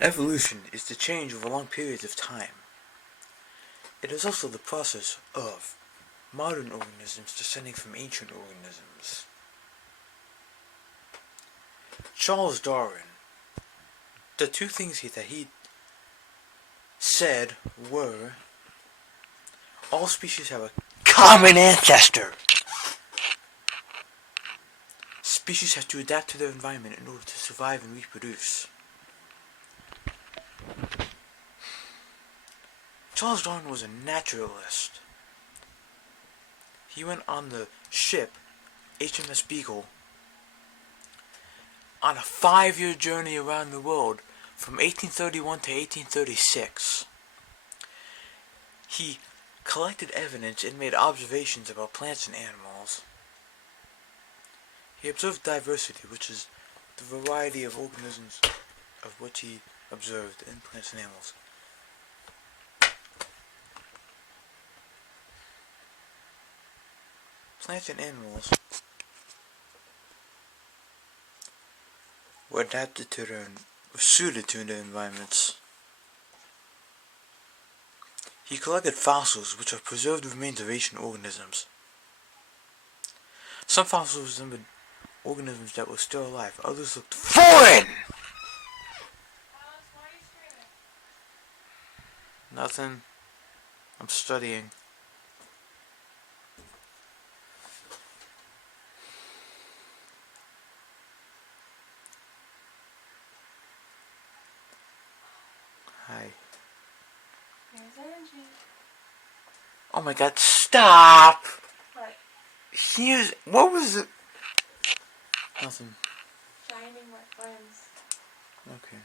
Evolution is the change over long periods of time. It is also the process of modern organisms descending from ancient organisms. Charles Darwin, the two things that he said were, all species have a common ancestor. Species have to adapt to their environment in order to survive and reproduce. Charles Darwin was a naturalist. He went on the ship HMS Beagle on a 5-year journey around the world from 1831 to 1836. He collected evidence and made observations about plants and animals. He observed diversity, which is the variety of organisms of which he observed in plants and animals. Plants and animals were suited to their environments. He collected fossils, which are preserved remains of ancient organisms. Some fossils resembled organisms that were still alive. Others looked foreign! Nothing. I'm studying. Hi. There's Angie. Oh my god, stop! What? What was it? Nothing. Shining my friends. Okay.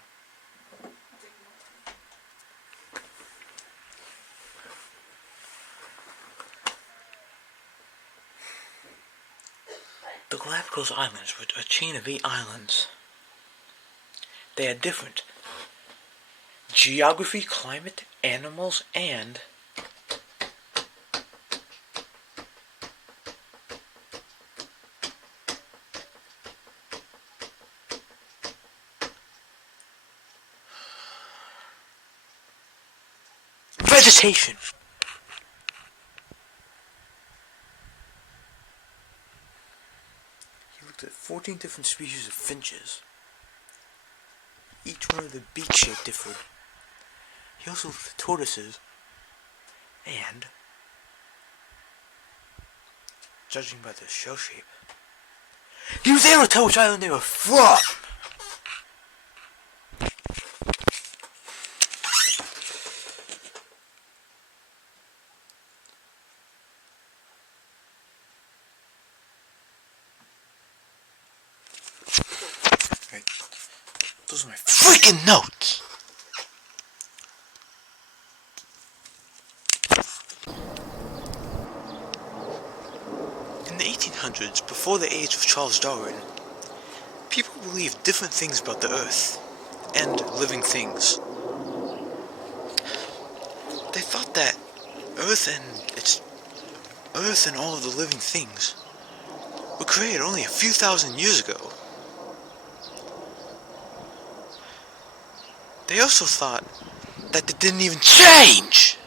The Galapagos Islands were a chain of 8 islands. They had different geography, climate, animals, and vegetation. He looked at 14 different species of finches. Each one of the beak shape differed. He also looked at tortoises, and, judging by their shell shape, he was able to tell which island they were from! Right. Those are my freaking notes! In the 1800s, before the age of Charles Darwin, people believed different things about the Earth and living things. They thought that Earth and all of the living things were created only a few thousand years ago. They also thought that they didn't even change!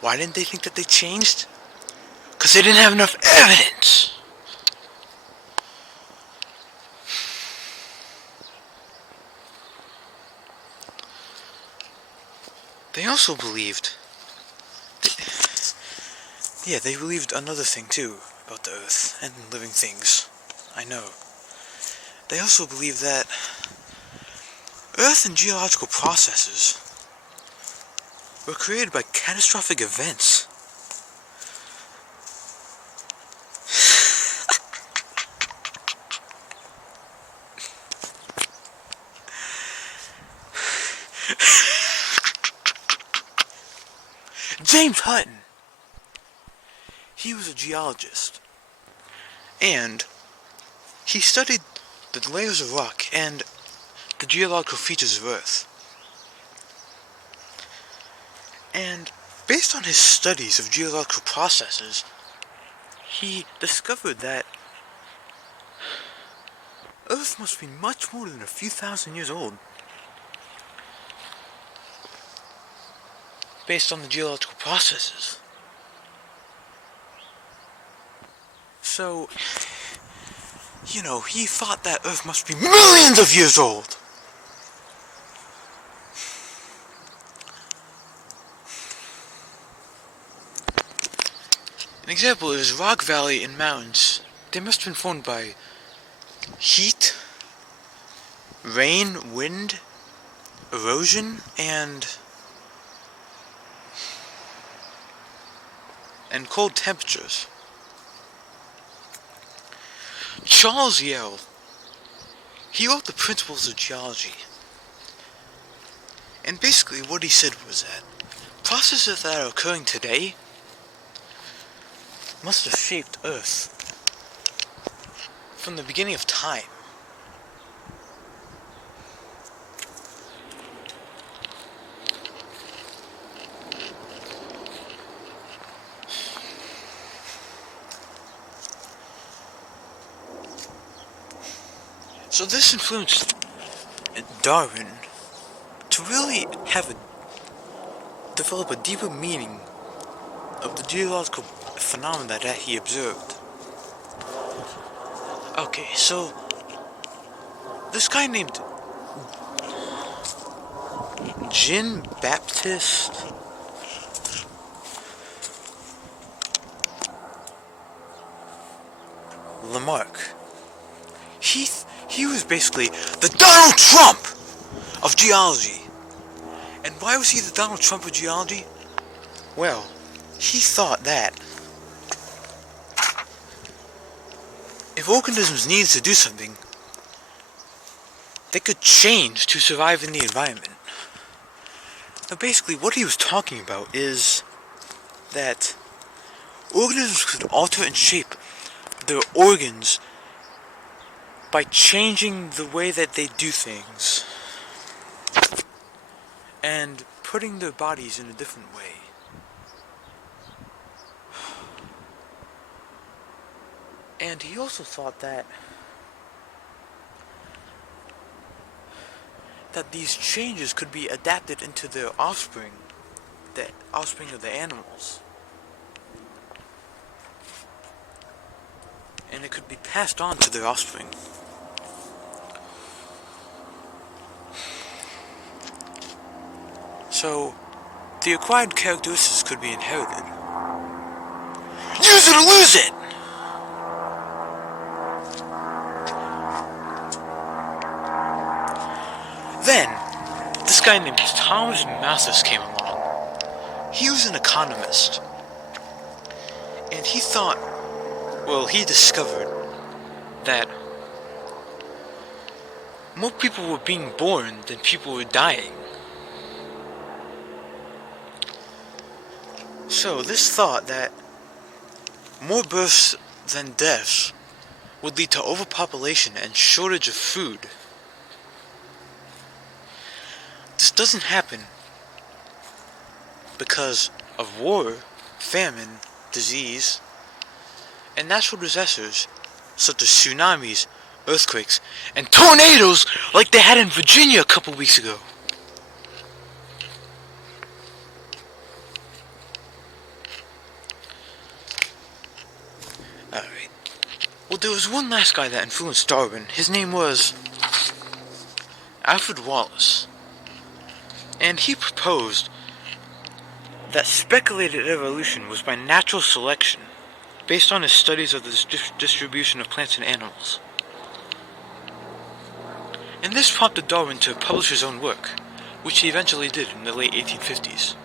Why didn't they think that they changed? Because they didn't have enough evidence! They also believed... they believed another thing too about the Earth and living things. I know. They also believed that Earth and geological processes were created by catastrophic events. James Hutton, he was a geologist, and he studied the layers of rock and the geological features of Earth. And based on his studies of geological processes, he discovered that Earth must be much more than a few thousand years old, based on the geological processes. So, he thought that Earth must be millions of years old. An example is rock valley and mountains. They must have been formed by heat, rain, wind, erosion, and cold temperatures. Charles Yale, he wrote the Principles of Geology. And basically what he said was that processes that are occurring today must have shaped Earth from the beginning of time. So this influenced Darwin to really develop a deeper meaning of the geological phenomena that he observed. Okay, so this guy named Jean-Baptiste Lamarck, he was basically the Donald Trump of geology. And why was he the Donald Trump of geology? Well, he thought that if organisms needed to do something, they could change to survive in the environment. Now basically what he was talking about is that organisms could alter and shape their organs by changing the way that they do things and putting their bodies in a different way. And he also thought that these changes could be adapted into their offspring, the offspring of the animals. And it could be passed on to their offspring. So, the acquired characteristics could be inherited. Use it or lose it! Then, this guy named Thomas Malthus came along. He was an economist. And he thought, he discovered that more people were being born than people were dying. So this thought that more births than deaths would lead to overpopulation and shortage of food. This doesn't happen because of war, famine, disease, and natural disasters such as tsunamis, earthquakes, and tornadoes like they had in Virginia a couple weeks ago. Alright. Well, there was one last guy that influenced Darwin. His name was Alfred Wallace. And he proposed that speculated evolution was by natural selection, based on his studies of the distribution of plants and animals. And this prompted Darwin to publish his own work, which he eventually did in the late 1850s.